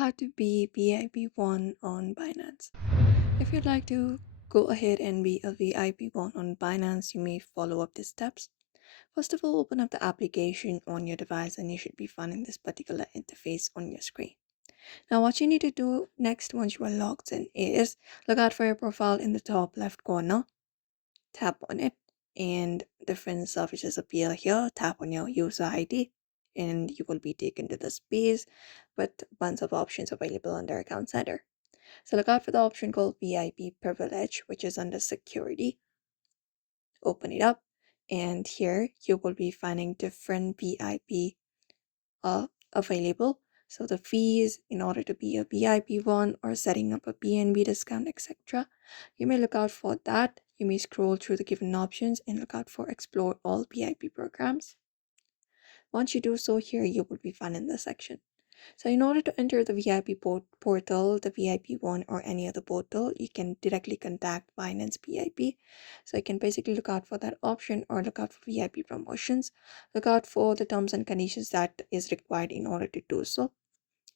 how to be VIP1 on Binance. If you'd like to go ahead and be a VIP1 on Binance, you may follow up these steps. First of all, open up the application on your device and you should be finding this particular interface on your screen. Now, what you need to do next once you are logged in is look out for your profile in the top left corner, tap on it, and different services appear here. Tap on your user ID and you will be taken to the space with a bunch of options available under Account Center. So look out for the option called VIP Privilege, which is under Security. Open it up, and here you will be finding different VIP available. So the fees in order to be a VIP1 or setting up a BNB discount, etc. You may look out for that. You may scroll through the given options and look out for Explore All VIP Programs. Once you do so, here you will be finding this section. So in order to enter the VIP portal, the VIP1 or any other portal, you can directly contact Binance VIP. So you can basically look out for that option or look out for VIP promotions. Look out for the terms and conditions that is required in order to do so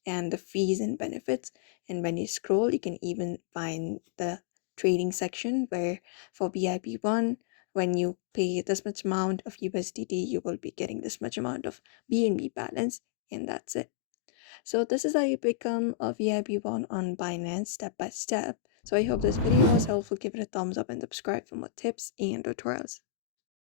and the fees and benefits. And when you scroll, you can even find the trading section where for VIP1, when you pay this much amount of USDT, you will be getting this much amount of BNB balance, and that's it. So this is how you become a VIP1 on Binance step by step. So I hope this video was helpful. Give it a thumbs up and subscribe for more tips and tutorials.